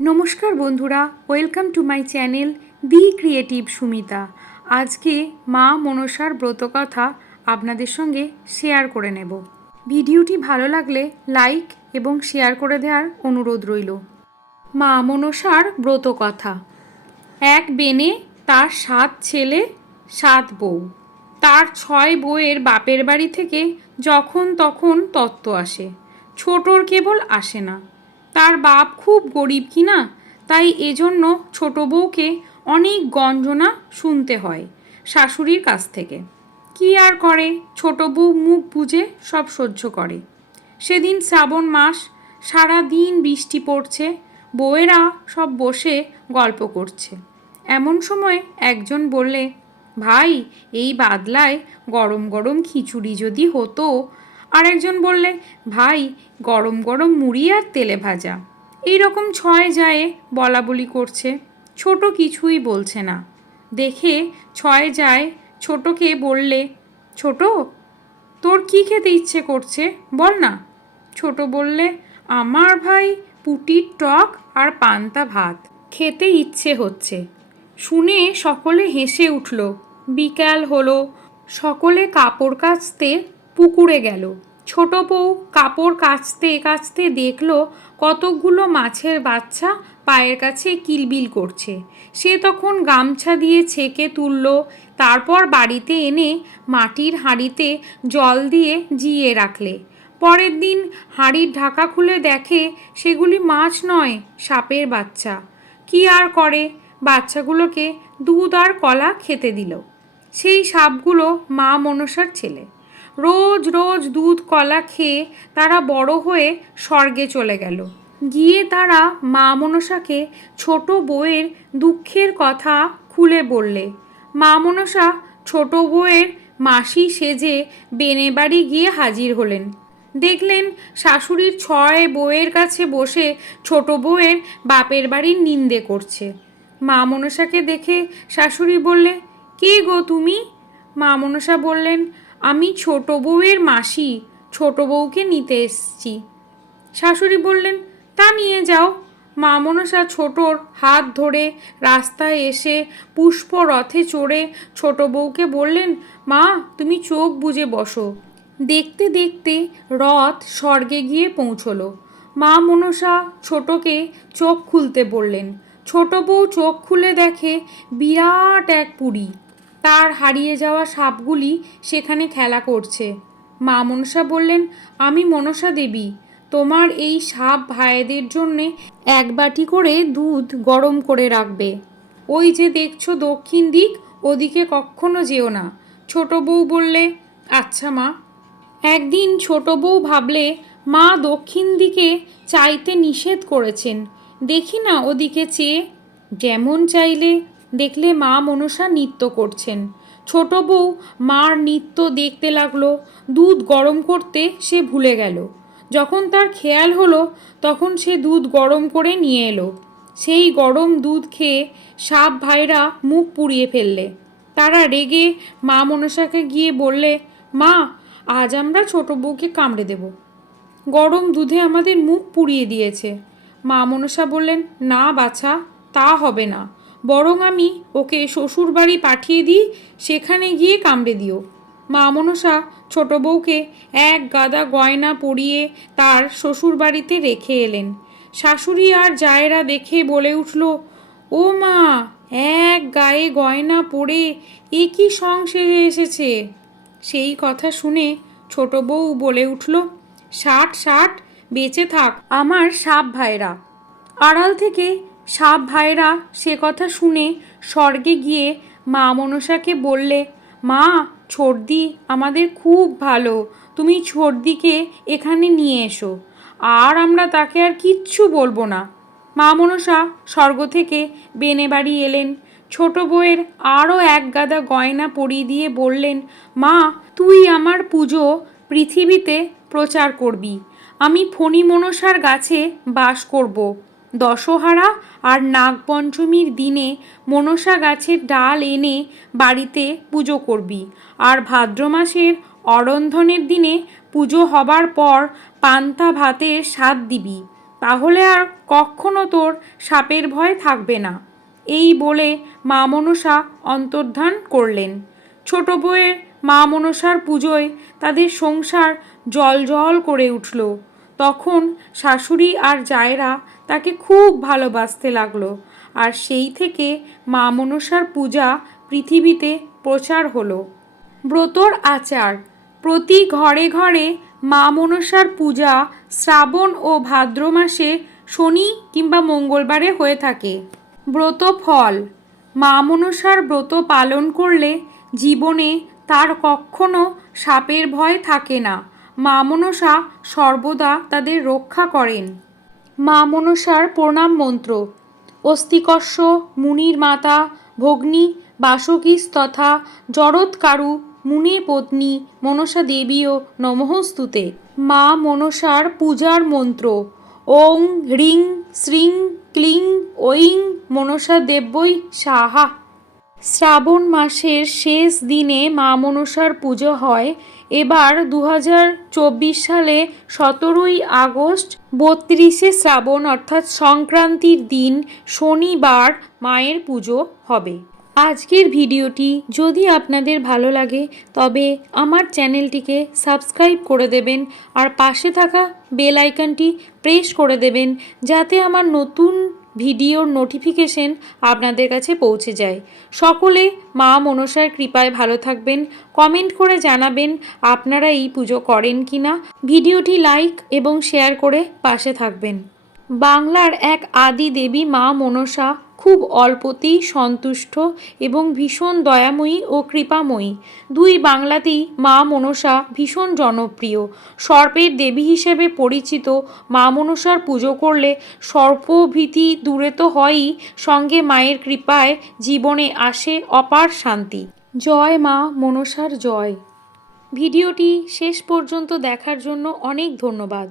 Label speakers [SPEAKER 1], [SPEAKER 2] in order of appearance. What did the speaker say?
[SPEAKER 1] নমস্কার বন্ধুরা, welcome to my channel the creative Sumita. আজকে মা মনসার ব্রতকথা আপনাদের সঙ্গে শেয়ার করে নেব। ভিডিওটি ভালো লাগলে লাইক এবং শেয়ার করে দেওয়ার অনুরোধ রইল। মা মনসার ব্রতকথা। এক বেনে তার সাত ছেলে, সাত বউ। তার ছয় বউয়ের বাপের বাড়ি থেকে যখন তখন তত্ত্ব আসে। ছোটোর কেবল আসে না। তার বাপ খুব গরিব কিনা তাই এজন্য ছোট বউকে অনেক গঞ্জনা শুনতে হয় শাশুড়ির কাছ থেকে। কি আর করে? ছোট বউ মুখ বুঝে সব সহ্য করে। সেদিন শ্রাবণ মাস, সারা দিন বৃষ্টি পড়ছে, বউয়েরা সব বসে গল্প করছে। এমন সময় একজন বললে, ভাই, এই বাদলায় গরম গরম খিচুড়ি যদি হতো আর একজন বললে, ভাই, গরম গরম মুড়ি আর তেলে ভাজা। এই রকম ছয় যায় বলা বলি করছে। ছোট কিছুই বলছে না। দেখে ছয় যায় ছোটকে বললে, ছোট, তোর কি খেতে ইচ্ছে করছে? বল না। ছোট বললে, আমার ভাই পুটির টক আর পান্তা ভাত। খেতে ইচ্ছে হচ্ছে। শুনে সকলে হেসে উঠল। বিকাল হলো। সকলে কাপড় কাচতে পুকুরে গেল। ছোট বউ কাপড় কাচতে কাচতে দেখল কতকগুলো মাছের বাচ্চা পায়ের কাছে কিলবিল করছে। সে তখন গামছা দিয়ে ছেঁকে তুলল, তারপর বাড়িতে এনে মাটির হাঁড়িতে জল দিয়ে জিয়ে রাখলে। পরের দিন হাঁড়ির ঢাকা খুলে দেখে সেগুলি মাছ নয়, সাপের বাচ্চা। কি আর করে? বাচ্চাগুলোকে দুধ আর কলা খেতে দিল। সেই সাপগুলো মা মনসার ছেলে। রোজ রোজ দুধ, কলা খেয়ে তারা বড় হয়ে স্বর্গে চলে গেল। গিয়ে তারা মা মনসাকে ছোট বউয়ের দুঃখের কথা খুলে বললে। মা মনসা ছোট বউয়ের মাসি সেজে বেনে বাড়ি গিয়ে হাজির হলেন। দেখলেন শাশুড়ির ছয় বউয়ের কাছে বসে ছোট বউয়ের বাপের বাড়ির নিন্দে করছে। মা মনসাকে দেখে শাশুড়ি বললে, কে গো তুমি? মা মনসা বললেন আমি ছোট বউয়ের মাসি, ছোট বউকে নিতে এসছি। শাশুড়ি বললেন, তা নিয়ে যাও। মা মনসা ছোটোর হাত ধরে রাস্তায় এসে পুষ্প রথে চড়ে ছোট বউকে বললেন, মা, তুমি চোখ বুজে বসো। দেখতে দেখতে রথ স্বর্গে গিয়ে পৌঁছলো। মা মনসা ছোটকে চোখ খুলতে বললেন। ছোট বউ চোখ খুলে দেখে বিরাট এক পুরী। তার হারিয়ে যাওয়া সাপগুলি সেখানে খেলা করছে। মা মনসা বললেন, আমি মনসা দেবী। তোমার এই সাপ ভাইদের জন্যে এক বাটি করে দুধ গরম করে রাখবে। ওই যে দেখছ দক্ষিণ দিক, ওদিকে কখনো যেও না। ছোট বউ বললে আচ্ছা মা। একদিন ছোট বউ ভাবলে, মা দক্ষিণ দিকে চাইতে নিষেধ করেছেন। দেখি না ওদিকে চেয়ে, যেমন চাইলে দেখলে মা মনসা নৃত্য করছেন। ছোট বউ মার নৃত্য দেখতে লাগল, দুধ গরম করতে সে ভুলে গেল। যখন তার খেয়াল হলো, তখন সে দুধ গরম করে নিয়ে এলো। সেই গরম দুধ খেয়ে সাপ ভাইরা মুখ পুড়িয়ে ফেললে। তারা রেগে মা মনসাকে গিয়ে বললে, মা, আজ আমরা ছোট বউকে কামড়ে দেব। গরম দুধে আমাদের মুখ পুড়িয়ে দিয়েছে। মা মনসা বললেন, না বাছা, তা হবে না। বরং আমি ওকে শ্বশুর বাড়ি পাঠিয়ে দিই, সেখানে গিয়ে কামড়ে দিও। মা মনসা ছোট বউকে এক গাদা গয়না পরিয়ে তার শ্বশুর বাড়িতে রেখে এলেন। শাশুড়ি আর জায়েরা দেখে বলে উঠল, ও মা, এক গায়ে গয়না পরে এ কি সংসারে এসেছে? সেই কথা শুনে ছোট বউ বলে উঠল, ষাট ষাট, বেঁচে থাক আমার সাপ ভাইরা। আড়াল থেকে সাপ ভাইরা সে কথা শুনে স্বর্গে গিয়ে মা মনসাকে বললে, মা ছর্দি আমাদের খুব ভালো। তুমি ছর্দিকে এখানে নিয়ে এসো। আর আমরা তাকে আর কিচ্ছু বলব না। মা মনসা স্বর্গ থেকে বেনে বাড়ি এলেন। ছোট বউয়ের আরও এক গাদা গয়না পরিয়ে দিয়ে বললেন, মা, তুই আমার পুজো পৃথিবীতে প্রচার করবি। আমি ফণি মনসার গাছে বাস করব। দশহারা আর নাগপঞ্চমীর দিনে মনসা গাছের ডাল এনে বাড়িতে পুজো করবি। আর ভাদ্র মাসের অরন্ধনের দিনে পুজো হবার পর পান্তা ভাতের স্বাদ দিবি। তাহলে আর কখনো তোর সাপের ভয় থাকবে না। এই বলে মা মনসা অন্তর্ধান করলেন। ছোট বউয়ের মা মনসার পুজোয় তাদের সংসার জল জল করে উঠল। তখন শাশুড়ি আর জায়েরা তাকে খুব ভালোবাসতে লাগল। আর সেই থেকে মা মনসার পূজা পৃথিবীতে প্রচার হলো। ব্রতর আচার, প্রতি ঘরে ঘরে মা মনসার পূজা শ্রাবণ ও ভাদ্র মাসে শনি কিংবা মঙ্গলবারে হয়ে থাকে। ব্রত ফল, মা মনসার ব্রত পালন করলে জীবনে তার কখনো সাপের ভয় থাকে না। মা মনসা সর্বদা তাদের রক্ষা করেন। মা মনসার প্রণাম মন্ত্র অস্তিকর্ষ মুনির মাতা, ভগ্নী বাসকীস তথা জরৎকারু মুনে পত্নী, মনসা দেবীও নমঃস্তুতে। মা মনসার পূজার মন্ত্র, ওং হ্রিং শ্রিং, ক্লিং, ঐং, মনসা দেব্যই সাহা। শ্রাবণ মাসের শেষ দিনে মা মনসার পুজো হয়। এবার দু হাজার চব্বিশ সালে সতেরোই আগস্ট বত্রিশে শ্রাবণ, অর্থাৎ সংক্রান্তির দিন, শনিবার মায়ের পুজো হবে। আজকের ভিডিওটি যদি আপনাদের ভালো লাগে, তবে আমার চ্যানেলটিকে সাবস্ক্রাইব করে দেবেন আর পাশে থাকা বেল আইকনটি প্রেস করে দেবেন, যাতে আমার নতুন ভিডিওর নোটিফিকেশন আপনাদের কাছে পৌঁছে যায়। সকলে, মা মনসার কৃপায় ভালো থাকবেন। কমেন্ট করে জানাবেন আপনারা এই পুজো করেন কি না ভিডিওটি লাইক এবং শেয়ার করে পাশে থাকবেন। বাংলার এক আদি দেবী মা মনসা খুব অল্পতেই সন্তুষ্ট এবং ভীষণ দয়াময়ী ও কৃপাময়ী। দুই বাংলাতেই মা মনসা ভীষণ জনপ্রিয়। সর্পের দেবী হিসেবে পরিচিত মা মনসার পুজো করলে সর্পভীতি দূরে তো হয়ই, সঙ্গে মায়ের কৃপায় জীবনে আসে অপার শান্তি। জয় মা মনসার জয়। ভিডিওটি শেষ পর্যন্ত দেখার জন্য অনেক ধন্যবাদ।